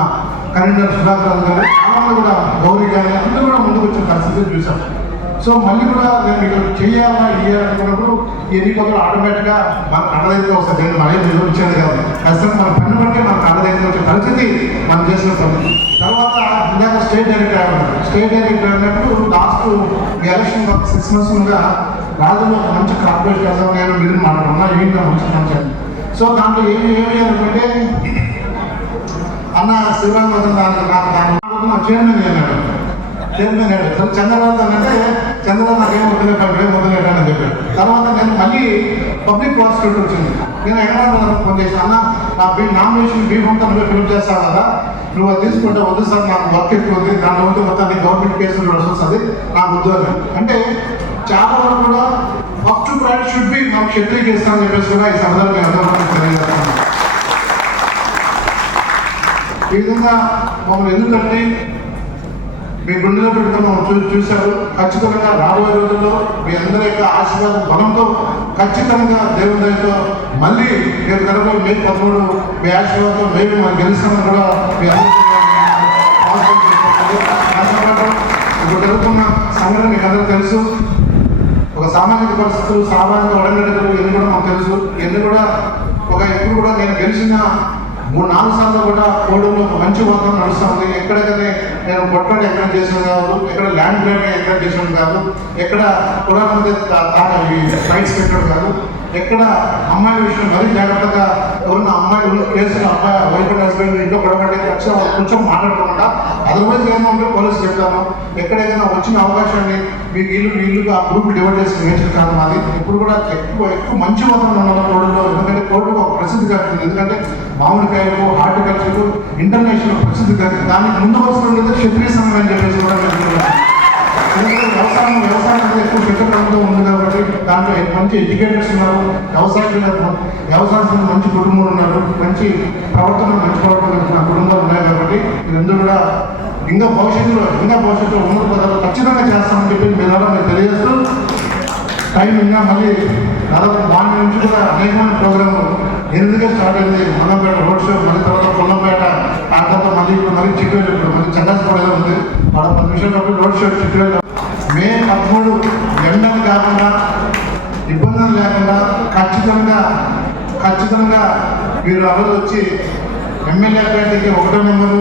కరీంనగర్ సుధాకర్ గారు చాలా మంది కూడా గౌరీ గారి అందరూ కూడా ముందుకు వచ్చిన పరిస్థితి చూసాం. సో మళ్ళీ కూడా నేను ఇక్కడ చేయాలా ఇవ్వాలనుకున్నప్పుడు ఎన్నికలు ఆటోమేటిక్గా మనకు అండదైతే వస్తుంది. నేను మళ్ళీ ఇచ్చేది కాదు, ఖచ్చితంగా మన పన్ను బట్టి మనకు అండదైతే వచ్చే పరిస్థితి మనం చేసిన పని. తర్వాత ఇందాక స్టేట్ డైరెక్టర్ అన్నప్పుడు లాస్ట్ ఎలక్షన్ 6 months రాజులో ఒక మంచి కార్పొరేట్ చేద్దాం నేను మీరు మాట్లాడుతున్నా ఏంటో మంచి. సో దాంట్లో ఏమి అనుకుంటే అన్న శివరామరత్న దాని చైర్మన్ అయ్యాడు. చంద్రబాబు అంటే చంద్రబాబు నాకేం మొదలెట్టానని చెప్పాడు. తర్వాత నేను మళ్ళీ పబ్లిక్ ప్రాసిక్యూటర్ వచ్చింది. నేను ఎక్కడ ఫోన్ చేసిన అన్న నా నామినేషన్ బీఫ్ నువ్వే ఫిల్అప్ చేస్తావు కదా, నువ్వు అది తీసుకుంటే వద్దు సార్ నాకు వర్క్ ఎక్కువ ఉంది, దాని ఉంటే మొత్తం గవర్నమెంట్ కేసులు వస్తుంది నాకు వద్దు అని. అంటే చాలా వరకు కూడా ఫస్ట్ ప్రైడ్ షుడ్ బి నాకు క్షత్రియ చేస్తానని చెప్పేసి కూడా ఈ సందర్భంగా ఎంతమంది తెలియజేస్తాను. ఈ విధంగా మమ్మల్ని ఎందుకంటే మీ గుండెలో పెట్టుకుని చూశారు. ఖచ్చితంగా రాబోయే రోజుల్లో మీ అందరి యొక్క ఆశీర్వాదం బలంతో ఖచ్చితంగా దేవుని దయతో మళ్ళీ రేపు కనుక మే 13 మీ ఆశీర్వాదంతో మేము మనం గెలుస్తామని కూడా మీ ఇప్పుడు జరుగుతున్న సంఘటన మీకు అందరూ తెలుసు. ఒక సామాజిక పరిస్థితులు సామాజిక ఒడంగడుగులు ఇవన్నీ కూడా మాకు తెలుసు. ఇవన్నీ కూడా ఎప్పుడు కూడా నేను గెలిచిన 3-4 సార్లు కూడా కోడూరులో ఒక మంచి వాతావరణం నడుస్తూ ఉంది. ఎక్కడైతే నేను కొట్లాడి ఎక్కడ చేసాను కాదు, ఎక్కడ ల్యాండ్ గ్రాబింగ్ ఎక్కడ చేసాను కాదు, ఎక్కడ పురాణంతో ఫైట్స్ పెట్టడం కాదు, ఎక్కడ అమ్మాయి విషయం మరీ జాగ్రత్తగా ఎవరన్నా అమ్మాయి కేసులు అబ్బాయి వైఫ్ అండ్ హస్బెండ్ ఇంట్లో గొడవపడి కొంచెం మాట్లాడకుండా అదర్వైజ్ ఏమంటే పోలీసు చెప్తాను. ఎక్కడైనా వచ్చిన అవకాశాన్ని మీకు ఇల్లుగా ఆ గ్రూప్ డివైడ్ చేసి నేర్చిన కాదు మాది. ఇప్పుడు కూడా ఎక్కువ మంచి వాతావరణం ఉన్న కోర్టులో, ఎందుకంటే కోర్టుకు ఒక ప్రసిద్ధి కట్టింది. ఎందుకంటే మామిడికాయలు హార్టికల్చర్ ఇంటర్నేషనల్ ప్రసిద్ధి కట్టింది. దానికి ముందు వస్తున్నది క్షత్రియ సంఘం అని చెప్పేసి కూడా ఎందుకంటే వ్యవసాయం ఎక్కువ క్షత్రియ ఉంది కాబట్టి దాంట్లో మంచి ఎడ్యుకేటర్స్ ఉన్నారు, వ్యవసాయం మంచి కుటుంబాలు ఉన్నారు, మంచి ప్రవర్తన కలిగిన కుటుంబాలు ఉన్నాయి. కాబట్టి వీరందరూ కూడా ఇంకా భవిష్యత్తులో ఉన్నత పదాలు ఖచ్చితంగా చేస్తామని చెప్పి మీరు తెలియజేస్తూ టైం ఇంకా మళ్ళీ దాదాపు దాని నుంచి కూడా అనేకమైన ప్రోగ్రాము 8కే స్టార్ట్ అయింది. మల్లంపేట రోడ్ షో, మళ్ళీ తర్వాత పొల్లంపేట, ఆ తర్వాత మళ్ళీ ఇప్పుడు మళ్ళీ చిట్టువేలు, మళ్ళీ చందాస్ కూడా ఉంది. వాళ్ళ 10 నిమిషాలు రోడ్ షో చిట్టువేలు. మే 13 ఎండలు కాకుండా ఇబ్బందులు లేకుండా ఖచ్చితంగా మీరు ఆ రోజు వచ్చి ఎమ్మెల్యే అభ్యర్థికి 1వ నెంబరు,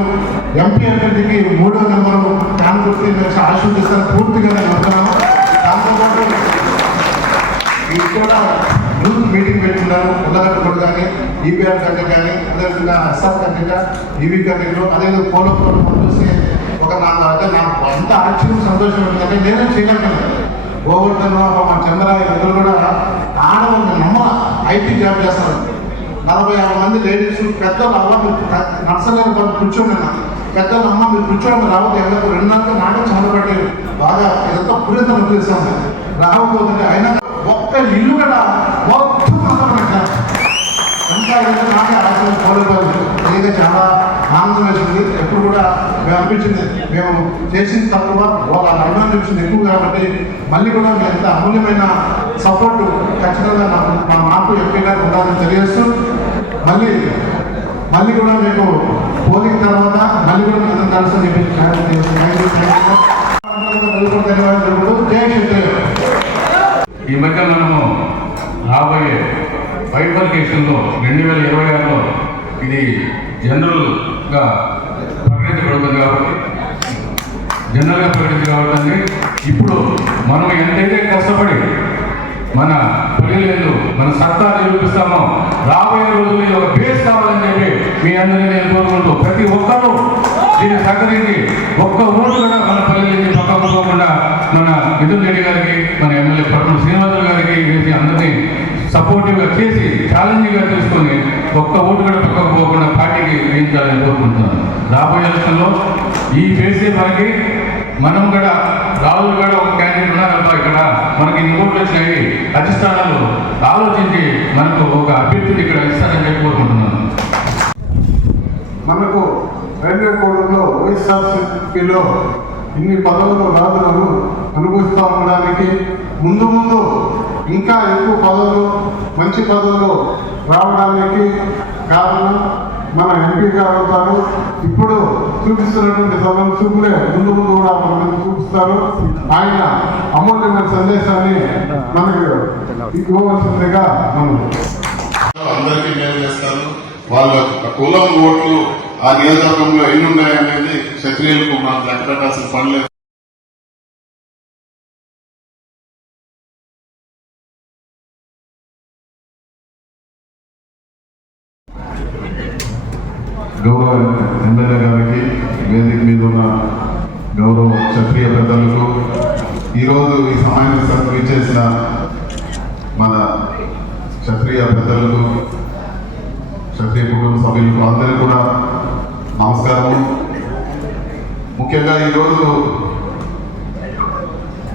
ఎంపీ అభ్యర్థికి 3వ నెంబరు దాని గురించి నేను ఆశీర్వదిస్తాను. పూర్తిగా నేను వస్తున్నాను. దాంతోపాటు మీరు కూడా యూత్ మీటింగ్ పెట్టుకున్నారు. ఉల్లగడ్డ కూడా కానీ, ఈపీఆర్ కంటే కానీ, అదేవిధంగా ఎస్ఆర్ కంటే ఈవీ కంటెంట్లో, అదేవిధంగా పోలో చూసి నాకు అంత ఆశ్చర్యం సంతోషం ఉంటుందంటే నేనే చేయగలను. గోవర్ధన్ మా చంద్రరాయ ఇద్దరు కూడా ఆడవాళ్ళు నమ్మల ఐటీ జాబ్ చేస్తారు. 40-50 మంది లేడీస్ పెద్దలు అవ్వ నర్సరీ కూర్చోండి పెద్దలు అమ్మ మీరు కూర్చోండి రావద్దు ఎందుకు 2 నెలలు నాటే చంద్రబట్టి బాగా ఇదంతా పురితం చేస్తాము రాకపోతుంటే అయినా ఒక్క ఇల్లు కూడా మొత్తం పెట్టారు. ఇంకా నాకే ఆశలు కోల్పోయింది. ఇదే చాలా ఆనందం వేసింది. ఎప్పుడు కూడా మేము అనిపించింది మేము చేసింది తక్కువ, వాళ్ళ అభిమానించింది ఎక్కువ. కాబట్టి మళ్ళీ కూడా మేము ఎంత అమూల్యమైన సపోర్టు ఖచ్చితంగా మాకు ఎంపీ గారు ఉండాలని తెలియజేస్తూ మళ్ళీ కూడా మీకు పోలింగ్ తర్వాత మళ్ళీ కూడా మేము కలిసి చెప్పి ఈ మధ్య మనము రాబోయే బైఫర్కేషన్లో 2026లో ఇది జనరల్గా ప్రకటించబడుతుంది కాబట్టి ఇప్పుడు మనం ఎంతైతే కష్టపడి మన పల్లెలు మన సత్తా నిరూపిస్తామో రాబోయే రోజుల్లో ఒక బేస్ కావాలని చెప్పి మీ అందరినీ నేను కోరుకుంటూ ప్రతి ఒక్కరూ దీన్ని సహకరించి ఒక్క ఓటు కూడా మన పల్లెలు పక్కకు పోకుండా మన మిథున్ రెడ్డి గారికి, మన ఎమ్మెల్యే పట్టణ శ్రీనివాసులు గారికి వేసి అందరినీ సపోర్టివ్గా చేసి ఛాలెంజింగ్గా తీసుకొని ఒక్క ఓటు కూడా పక్కకు పోకుండా పార్టీకి వేయించాలని కోరుకుంటున్నాను. రాబోయే ఎలక్షన్లో ఈ వేసే మనకి మనం కూడా రాహుల్ కూడా ఒక క్యాండిడేట్ ఉన్నారబ్బా, ఇక్కడ మనకి ఇన్ని ఓట్లు వచ్చినాయి, అధిష్టానాలు ఆలోచించి మనకు ఒక అభ్యర్థిని ఇక్కడ ఇస్తారని చెప్పి కోరుకుంటున్నాను. మనకు రైల్వే కోడ్లో వైఎస్ఆర్సీపీలో ఇన్ని పదవులు రాజులను అనుభవిస్తూ ఉండడానికి ముందు ఇంకా ఎక్కువ పదవులు మంచి పదవులు రావడానికి కారణం మన ఎంపీ గారు అవుతారు. ఇప్పుడు చూపిస్తున్నటువంటి సభలు చూపులే ముందు కూడా మనకు చూపిస్తారు. ఆయన అమూల్యమైన సందేశాన్ని మనకు ఇవ్వవలసిందిగా మనం అందరికీ మేలు చేస్తారు. వాళ్ళ కులం ఓట్లు ఆ నియోజకవర్గంలో ఎన్ని ఉన్నాయనేది క్షత్రియులకు మనం లెక్క పెట్టాల్సిన పని లేదు. గౌరవ ఎమ్మెల్యే గారికి, వేదిక మీద ఉన్న గౌరవ క్షత్రియ పెద్దలకు, ఈరోజు ఈ సమావేశానికి విచ్చేసిన మన క్షత్రియ పెద్దలకు, క్షత్రియ కుటుంబ సభ్యులకు అందరికీ కూడా నమస్కారం. ముఖ్యంగా ఈరోజు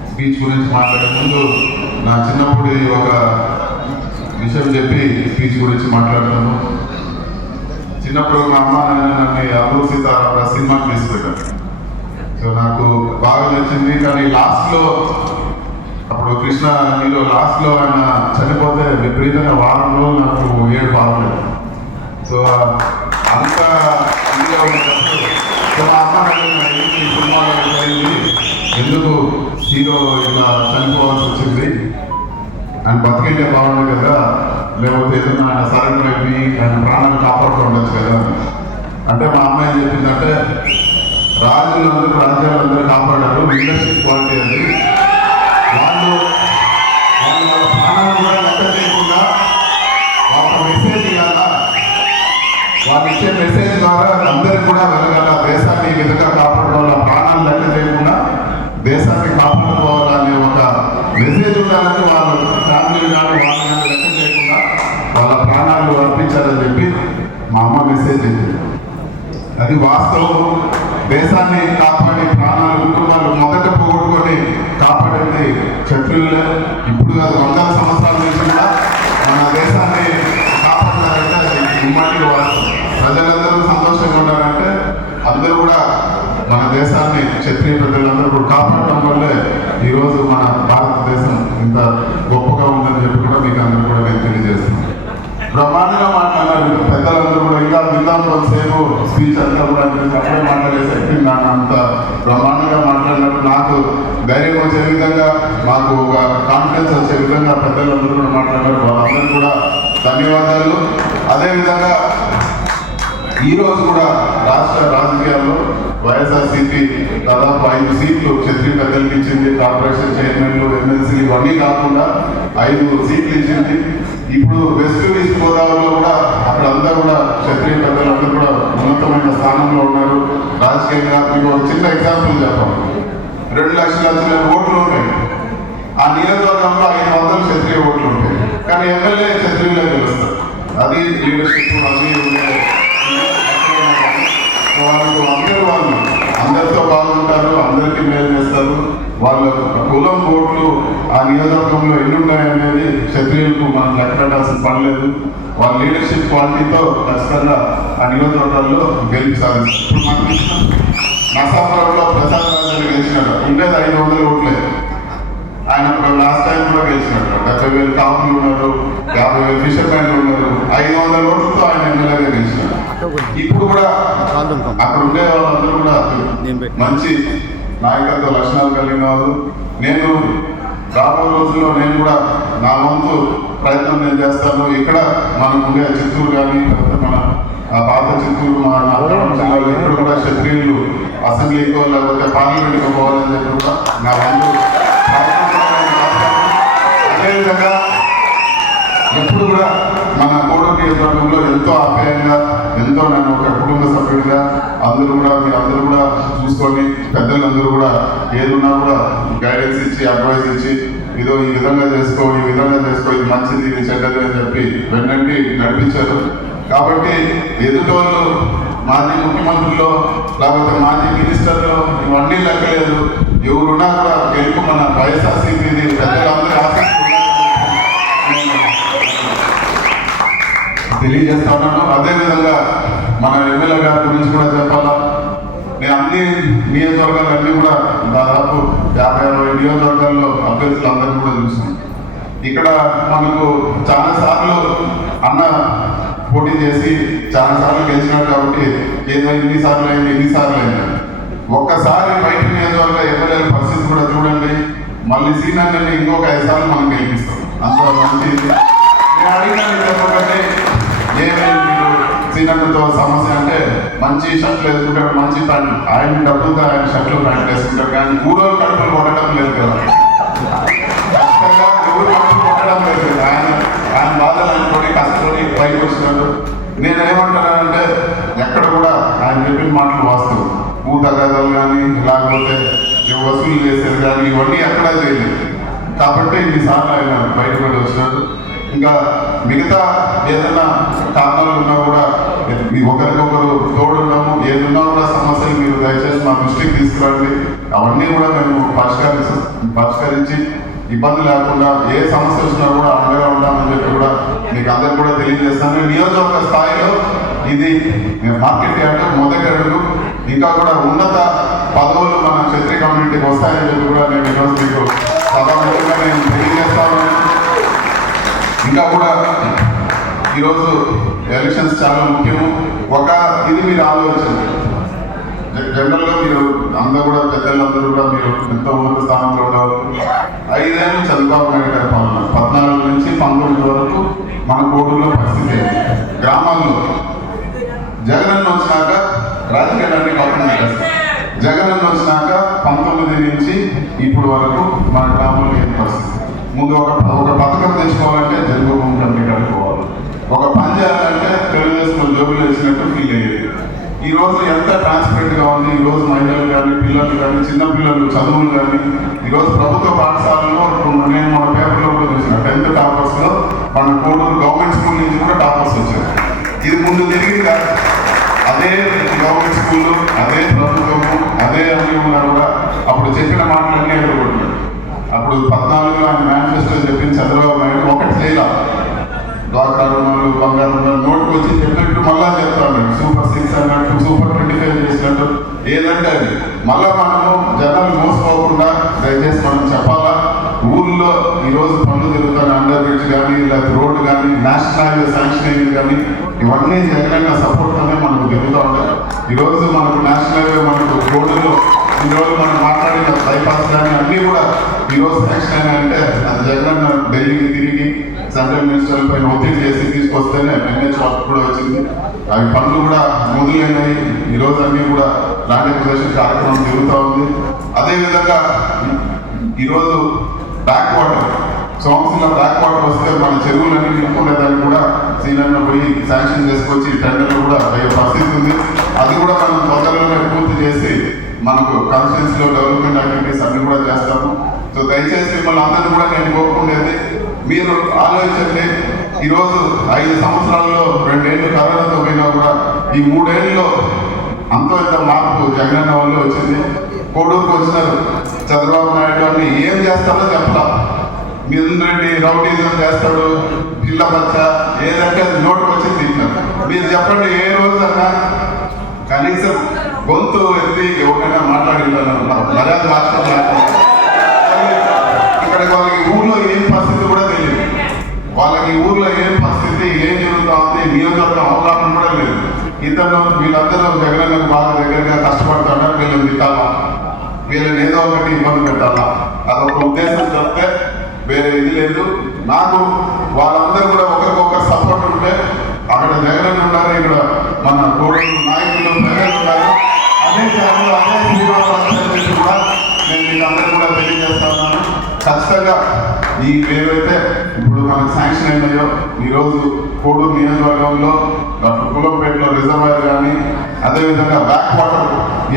స్పీచ్ గురించి మాట్లాడే ముందు నా చిన్నప్పుడు ఒక విషయం చెప్పి స్పీచ్ గురించి మాట్లాడుతాను. చిన్నప్పుడు మా అమ్మ నన్ను అల్లూరి సీతారామరాజు సినిమాకి తీసుకెళ్ళారు. సో నాకు బాగా నచ్చింది. కానీ లాస్ట్లో అప్పుడు కృష్ణ హీరో లాస్ట్లో ఆయన చనిపోతే విపరీతంగా వారం రోజులు నాకు 7 బాగలేదు. సో అంత ఇదిగా ఉన్నప్పుడు సో మా అమ్మ ఈ సినిమాలో వెళ్ళింది, ఎందుకు హీరో ఇలా చనిపోవాల్సి వచ్చింది, ఆయన బతికింటే బాగుంది కదా, లేకపోతే ఏదైనా ఆయన సరెండర్ అయిపోయి ఆయన ప్రాణాలు కాపాడుతూ ఉండొచ్చు కదా అంటే మా అమ్మ ఏం చెప్పిందంటే, రాజులందరూ రాజ్యాలందరూ కాపాడారు, లీడర్షిప్ క్వాలిటీ అది. వాళ్ళు వాళ్ళ ప్రాణాలు కూడా లెక్క చేయకుండా వాళ్ళ మెసేజ్ ఇవ్వాలా, వాళ్ళు ఇచ్చే మెసేజ్ ద్వారా అందరికి కూడా వెళ్ళగల, దేశాన్ని ఈ విధంగా కాపాడడం వల్ల ప్రాణాలు లెక్క చేయకుండా దేశాన్ని కాపాడుకోవాలనే ఒక మెసేజ్ ఉండాలని వాళ్ళు ఫ్యామిలీ కానీ వాళ్ళు కానీ లెక్క చేయకుండా వాళ్ళ ప్రాణాలు అర్పించాలని చెప్పి మా అమ్మ మెసేజ్ చెప్పింది. అది వాస్తవం. దేశాన్ని కాపాడే ప్రాణాలు కుటుంబాలు మొదట పోగొట్టుకొని కాపాడే కాపాడింది క్షత్రియులే. ఇప్పుడు కాదు, వందల సంవత్సరాల నుంచి కూడా మన దేశాన్ని కాపాడాలంటే అది ఉమ్మడి వాస్తవం. ప్రజలందరూ సంతోషంగా ఉండాలంటే అందరూ కూడా మన దేశాన్ని క్షత్రియ ప్రజలందరూ కూడా కాపాడడం వల్లే ఈరోజు మన భారతదేశం ఇంత గొప్పగా ఉందని చెప్పి కూడా మీకు అందరూ కూడా నేను తెలియజేస్తున్నాను. బ్రహ్మాండంగా మాట్లాడారు పెద్దలందరూ కూడా. ఇంకా విందాం కొంతసేపు స్పీచ్ అంతా కూడా అప్పుడే మాట్లాడే శక్తి నాకు అంత బ్రహ్మాండంగా మాట్లాడినప్పుడు నాకు ధైర్యం వచ్చే విధంగా, మాకు ఒక కాన్ఫిడెన్స్ వచ్చే విధంగా పెద్దలందరూ కూడా మాట్లాడారు. వాళ్ళందరూ కూడా ధన్యవాదాలు. అదేవిధంగా ఈరోజు కూడా రాష్ట్ర రాజకీయాల్లో వైఎస్ఆర్సీపీ దాదాపు 5 సీట్లు క్షత్రియ పెద్దలకు ఇచ్చింది. కార్పొరేషన్ చైర్మన్లు, ఎమ్మెల్సీలు ఇవన్నీ కాకుండా 5 సీట్లు ఇచ్చింది. ఇప్పుడు వెస్ట్ ఈస్ట్ గోదావరిలో కూడా అక్కడ అంతా కూడా క్షత్రియ పెద్దలందరూ కూడా ఉన్నతమైన స్థానంలో ఉన్నారు రాజకీయంగా. మీకు ఒక చిన్న ఎగ్జాంపుల్ చెప్పాలి. 2 లక్షల ఓట్లు ఉంటాయి. ఆ నియోజకవర్గంలో 500 క్షత్రియ ఓట్లు ఉంటాయి. కానీ ఎమ్మెల్యే క్షత్రియులే గెలుస్తారు. అది లీడర్షిప్. అది వాళ్ళు అందరితో బాగుంటారు, అందరికీ మేలు చేస్తారు. వాళ్ళ కులం ఓట్లు ఆ నియోజకవర్గంలో ఎన్ని ఉన్నాయనేది క్షత్రియులకు మనం లెక్క పెట్టాల్సిన పని లేదు. వాళ్ళ లీడర్షిప్ క్వాలిటీతో ఖచ్చితంగా ఆ నియోజకవర్గాల్లో గెలిపి సాధిస్తారు. ఇప్పుడు మనకి నసాపురంలో ప్రసాద్ రాజు గెలిచినాడు. ఉండేది 500 ఓట్లే. ఆయన లాస్ట్ టైం కూడా గెలిచినట్టు 70,000 కాపులు ఉన్నారు, 50,000 ఫిషర్మెన్లు ఉన్నారు. 500 ఓట్లతో ఆయన ఎమ్మెల్యేగా గెలిచినాడు. ఇప్పుడు కూడా అక్కడ ఉండే వాళ్ళందరూ కూడా మంచి నాయకత్వ లక్షణాలు కలిగిన వాళ్ళు. నేను రాబోయే రోజుల్లో నేను కూడా నా వంతు ప్రయత్నం నేను చేస్తాను. ఇక్కడ మనం ఉండే చిత్తూరు కానీ లేకపోతే మన పాత చిత్తూరు మా జిల్లాలో ఇక్కడ కూడా క్షత్రియులు అసెంబ్లీకో లేకపోతే పార్లమెంట్కి పోవాలని చెప్పి కూడా నా వంతు. అదేవిధంగా ఎప్పుడు కూడా మన కోడూరు నియోజకవర్గంలో ఎంతో ఆప్యాయంగా, ఎంతో నన్ను ఒక కుటుంబ సభ్యుడిగా అందరూ కూడా మీరందరూ కూడా చూసుకొని పెద్దలందరూ కూడా ఏదున్నా కూడా గైడెన్స్ ఇచ్చి, అడ్వైస్ ఇచ్చి, ఇదో ఈ విధంగా చేసుకో, ఈ విధంగా చేసుకో, ఇది మంచిది, ఇది చెడ్డది అని చెప్పి వెన్నంటి నడిపించారు. కాబట్టి ఎదుటోళ్ళు మాజీ ముఖ్యమంత్రులు లేకపోతే మాజీ మినిస్టర్లు ఇవన్నీ లెక్కలేదు. ఎవరున్నా కూడా గెలుపు మన వైఎస్ఆర్సీపీది. పెద్దలందరూ ఆసక్తి తెలియజేస్తా ఉన్నాను. అదేవిధంగా మన ఎమ్మెల్యే గారి గురించి కూడా చెప్పాలా. నేను అన్ని నియోజకవర్గాలన్నీ కూడా దాదాపు 50-60 నియోజకవర్గాల్లో అభ్యర్థులందరినీ కూడా చూసాను. ఇక్కడ మనకు చాలా సార్లు అన్న పోటీ చేసి చాలా సార్లు గెలిచినాడు. కాబట్టి ఏదో ఇన్నిసార్లు అయింది. ఒక్కసారి బయట నియోజకవర్గ ఎమ్మెల్యేల పరిస్థితి కూడా చూడండి. మళ్ళీ సీనియర్ని ఇంకొక 5 సార్లు మనం గెలిపిస్తాం. అంత మంచి నేను అడిగినాను చెప్పకండి ఏమేమి మీరు సీనియర్తో సమస్య అంటే మంచి షర్ట్లు వేసుకుంటాడు, మంచి ప్యాంట్. ఆయన డబ్బులతో ఆయన షర్ట్లు ప్యాంట్ వేసుకుంటారు. కానీ ఊరోళ్ళు కడుపులు కొట్టడం లేదు కదా. ఖచ్చితంగా ఎవరు కడుపులు కొట్టడం లేదు కదా. ఆయన బాధలు అనుకోని కష్టపడి పైకి వచ్చినాడు. నేను ఏమంటానంటే ఎక్కడ కూడా ఆయన చెప్పిన మాటలు వాస్తవం. తగాదాలు కానీ లేకపోతే వసూలు చేసేది కానీ ఇవన్నీ ఎక్కడా చేయలేదు. కాబట్టి ఇన్నిసార్లు ఆయన బయటపడి వచ్చినాడు. ఇంకా మిగతా ఏదైనా కారణాలు ఉన్నా కూడా ఒకరికొకరు తోడున్నాము. ఏదున్నా కూడా సమస్యలు మీరు దయచేసి మా దృష్టికి తీసుకురండి. అవన్నీ కూడా మేము పరిష్కరించి ఇబ్బంది లేకుండా ఏ సమస్య వచ్చినా కూడా అండగా ఉంటామని చెప్పి కూడా మీకు అందరికి కూడా తెలియజేస్తాను. నియోజకవర్గ స్థాయిలో ఇది మార్కెట్ యార్డ్ మొదటి అడుగు. ఇంకా కూడా ఉన్నత పదవులు మన క్షత్రియ కమ్యూనిటీకి వస్తాయని చెప్పి కూడా నేను ఈరోజు మీకు సభాముఖంగా నేను తెలియజేస్తాను. ఇంకా కూడా ఈరోజు ఎలక్షన్స్ చాలా ముఖ్యము. ఇది మీరు ఆలోచించండి. జనరల్గా మీరు అందరూ కూడా పెద్దలందరూ కూడా మీరు ఎంతో ఉన్నత స్థానంలో ఉండేవారు. 5 ఏళ్ళు చంద్రబాబు నాయుడు గారి పాలన 14 నుంచి 19 వరకు మన కోడూరులో పరిస్థితి గ్రామాల్లో జగనన్న వచ్చినాక రాజకీయాలన్నీ పక్కన పెట్టేస్తారు. జగనన్న వచ్చినాక 19 నుంచి ఇప్పుడు వరకు మన గ్రామంలో ఏం పరిస్థితి. ముందు ఒక పథకం తెచ్చుకోవాలంటే జన్మభూమి కమిటీ కట్టుకోవాలి. ఒక పని చేయాలంటే తెలుగుదేశం జోబులు వేసినట్టు ఫీల్ అయ్యేది. ఈరోజు ఎంత ట్రాన్స్పరెంట్గా ఉంది. ఈరోజు మహిళలు కానీ పిల్లలు కానీ చిన్నపిల్లలు చదువులు కానీ ఈరోజు ప్రభుత్వ పాఠశాలలో నేను మన పేపర్లో కూడా చూసిన 10th టాపర్స్లో మన కోడూరు గవర్నమెంట్ స్కూల్ నుంచి కూడా టాపర్స్ వచ్చారు. ఇది ముందు తిరిగింది కాదు. అదే గవర్నమెంట్ స్కూళ్ళు, అదే ప్రభుత్వము, అదే అన్ని ఉన్నా కూడా అప్పుడు చెప్పిన మాటలన్నీ ఎదుర్కొంటున్నాడు. అప్పుడు 14లో ఆయన మేనిఫెస్టో చెప్పింది చంద్రబాబు నాయుడు ఒకటి చేయాల డ్వాక్రా రుణాలు బంగారు రుణాలు నోటుకు వచ్చి చెప్పినట్టు మళ్ళా చెప్తా ఉన్నాడు సూపర్ 6 అన్నట్టు సూపర్ 25 చేసినట్టు ఏదంటే అది మళ్ళా మనము జనాలు మోసపోకుండా దయచేసి మనం చెప్పాలా. ఊళ్ళో ఈరోజు పనులు జరుగుతాయి, అండర్ బ్రిడ్జ్ కానీ లేకపోతే రోడ్డు కానీ నేషనల్ హైవే శాంక్షన్ అయింది కానీ ఇవన్నీ జగనన్న సపోర్ట్తోనే మనకు జరుగుతూ ఉంటాయి. ఈరోజు మనకు నేషనల్ హైవే మనకు రోడ్డులో ఈరోజు మనం మాట్లాడిన బైపాస్ కానీ అన్నీ కూడా ఈరోజు శాంక్షన్ అయినాయంటే అది జగనన్న ఢిల్లీకి తిరిగి సెంట్రల్ మినిస్టర్ పైన ఒత్తిడి చేసి తీసుకొస్తేనే NH కూడా వచ్చింది. అవి పనులు కూడా మొదలైనవి. ఈరోజు అన్నీ కూడా ల్యాండ్ ఎక్విజిషన్ కార్యక్రమం జరుగుతూ ఉంది. అదేవిధంగా ఈరోజు back water Somasila back water వస్తే మన చెరువులన్నీ నింపుకునేదాన్ని కూడా సీనన్న పోయి శాంక్షన్ చేసుకొచ్చి టెండర్లు కూడా అయ్యే పరిస్థితి ఉంది. అది కూడా మనం తొందరలోనే పూర్తి చేసి మనకు కాన్స్టిట్యూన్సీలో డెవలప్మెంట్ యాక్టివిటీస్ అన్ని కూడా చేస్తాము. సో దయచేసి మిమ్మల్ని అందరినీ కూడా నేను కోరుకునేది మీరు ఆలోచించండి. ఈరోజు 5 సంవత్సరాల్లో 2 ఏళ్ళు కరోనాతో పోయినా కూడా ఈ 3 ఏళ్ళలో అంతో ఇంత మార్పు జగనన్న వల్ల వచ్చింది. కోడూరుకు వచ్చినారు చంద్రబాబు నాయుడు గారిని ఏం చేస్తారో చెప్పలా. మిథున్ రెడ్డి రౌడీజం చేస్తాడు, పిల్ల బచ్చ ఏదంటే అది నోటుకు వచ్చి తింటారు. మీరు చెప్పండి ఏ రోజన్నా కనీసం గొంతు ఎత్తి ఎవరైనా మాట్లాడినారు మర్యాద రాష్ట్రం ఇక్కడ వాళ్ళకి ఊర్లో ఏం పరిస్థితి కూడా తెలియదు. వాళ్ళకి ఊర్లో ఏం పరిస్థితి ఏం జరుగుతా ఉంది నియోజకవర్గం అవగాహన కూడా లేదు. ఇతను వీళ్ళందరూ జగనన్నకు బాగా దగ్గరగా కష్టపడుతున్నారు, వీళ్ళని తిట్టాలా, వీళ్ళని ఏదో ఒకటి ఇబ్బంది పెట్టాలా, అదొక ఉద్దేశం చెప్తే వేరే ఇది లేదు. నాకు వాళ్ళందరూ కూడా ఒకరికొకరు సపోర్ట్ ఉంటే అక్కడ జగనన్న ఉన్నారు, ఇక్కడ మన కోడూరు నాయకులు ప్రజలు ఉన్నారు. అదే టైంలో అదే శ్రీరామరాజు కూడా నేను వీళ్ళందరూ కూడా తెలియజేస్తా ఉన్నాను. ఖచ్చితంగా ఈ ఏవైతే ఇప్పుడు మనకు శాంక్షన్ అయినాయో ఈరోజు కోడూరు నియోజకవర్గంలో కులంపేటలో రిజర్వాయర్ కానీ అదేవిధంగా బ్యాక్ వాటర్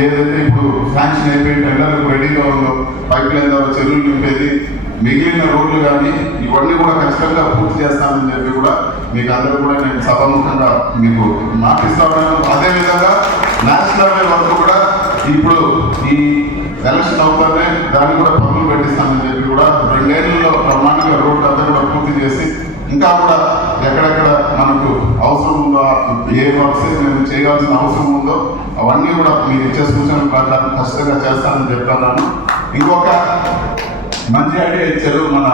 ఏదైతే ఇప్పుడు శాంక్షన్ అయిపోయి టెండర్లకు రెడీగా ఉందో పైప్ లైన్ ద్వారా చెరువులు నింపేది మిగిలిన రోడ్లు కానీ ఇవన్నీ కూడా ఖచ్చితంగా పూర్తి చేస్తానని చెప్పి కూడా మీకు అందరూ కూడా నేను సభాముఖంగా మీకు మాటిస్తా ఉన్నాను. అదేవిధంగా నేషనల్ హైవే వరకు కూడా ఇప్పుడు ఈ ఎలక్షన్ అవుతానే దాన్ని కూడా పనులు పెట్టిస్తానని చెప్పి కూడా 2 ఏళ్లలో బ్రహ్మాండంగా రోడ్లు అంతా కూడా పూర్తి చేసి ఇంకా కూడా ఎక్కడెక్కడ మనకు అవసరం ఉందో ఏ వర్క్స్ నేను చేయాల్సిన అవసరం ఉందో అవన్నీ కూడా మీరు ఇచ్చే సూచనల ప్రకారం ఖచ్చితంగా చేస్తానని చెప్తున్నాను. ఇంకొక మంచి ఐడియా ఇచ్చారు మన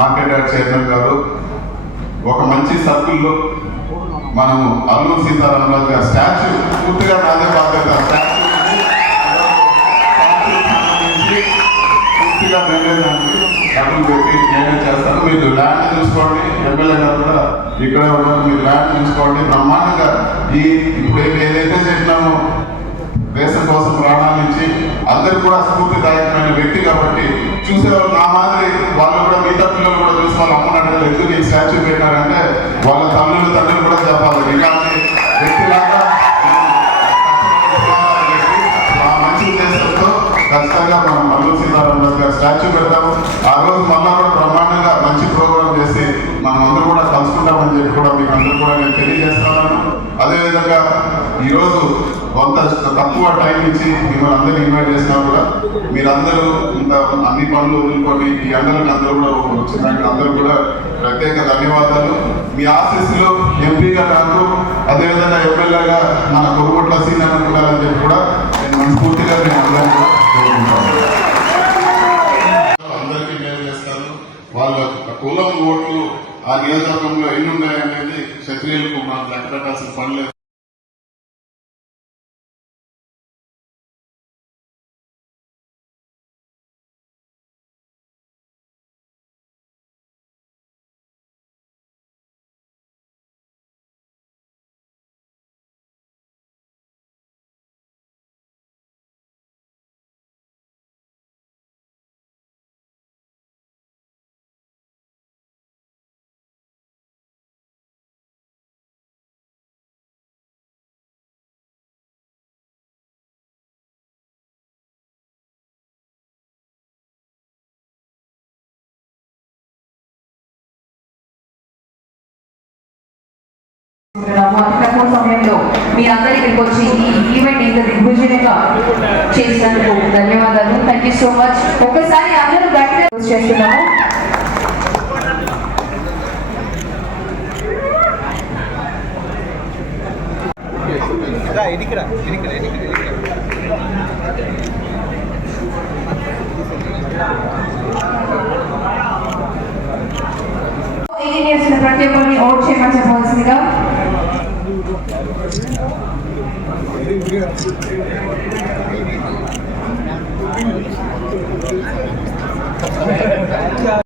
మార్కెట్ యార్డ్ చైర్మన్ గారు. ఒక మంచి సర్కిల్లో మనము అల్లూరు సీతారామరాజు గారి స్టాచ్యూ పూర్తిగా నాదే బాధ్యత. పూర్తిగా మేనేదానికి డబ్బులు పెట్టి నేనే చేస్తాను. మీరు ల్యాండ్ చూసుకోండి, ఎమ్మెల్యే గారు కూడా ఇక్కడే ఉన్నారు, మీరు ల్యాండ్ చూసుకోండి. బ్రహ్మాండంగా ఇప్పుడు ఏదైతే చెప్పినామో దేశం కోసం ప్రాణాలు ఇచ్చి అందరూ కూడా స్ఫూర్తిదాయకమైన వ్యక్తి కాబట్టి చూసేవాళ్ళు నా మాదిరి వాళ్ళు కూడా మిగతా పిల్లలు కూడా చూసి వాళ్ళు అమ్మన్నట్టు ఎందుకు ఈ స్టాచ్యూ పెట్టారంటే వాళ్ళ తండ్రులు కూడా చెప్పాలి. ఇలాంటి వ్యక్తిలాగా మంచి ఉద్దేశంతో ఖచ్చితంగా మనం అల్లూరు సీతారామరాజు గారు స్టాచ్యూ పెడతాము. ఆ రోజు మళ్ళా కూడా బ్రహ్మాండంగా మంచి ప్రోగ్రాం చేసి మనం అందరూ కూడా కలుసుకుంటామని చెప్పి కూడా మీకు అందరూ కూడా నేను తెలియజేస్తున్నాను. అదేవిధంగా ఈరోజు కొంత తక్కువ టైం ఇచ్చి మిమ్మల్ని అందరూ ఇన్వైట్ చేసినా కూడా మీరందరూ ఇంత అన్ని పనులు వదులుకొని ఈ ఎండలకు అందరూ కూడా వచ్చినాక అందరూ కూడా ప్రత్యేక ధన్యవాదాలు. మీ ఆశీస్సులు ఎంపీగా నాకు అదేవిధంగా ఎమ్మెల్యేగా మన కొరుగొట్ల సీనియర్ ఉండాలని చెప్పి కూడా నేను మనస్ఫూర్తిగా నేను అందరినీ కూడా కోరుకుంటాను. అందరికీ మేలు చేస్తాను. వాళ్ళ కులం ఓట్లు ఆ నియోజకవర్గంలో ఎన్ని ఉన్నాయనేది క్షత్రియులకు మనం లెక్క పెట్టాల్సిన పని లేదు. అతి తక్కువ సమయంలో మీ అందరి ఇక్కడికి వచ్చి ఈ ఈవెంట్ ఇంత దిగ్విజయంగా చేసినందుకు ధన్యవాదాలు. Thank you so much. ఒకసారి అందరూ గట్టిగా చేస్తున్నాము. చేసిన ప్రతి ఒక్కరిని ఓట్ చేయమని చెప్పవలసిందిగా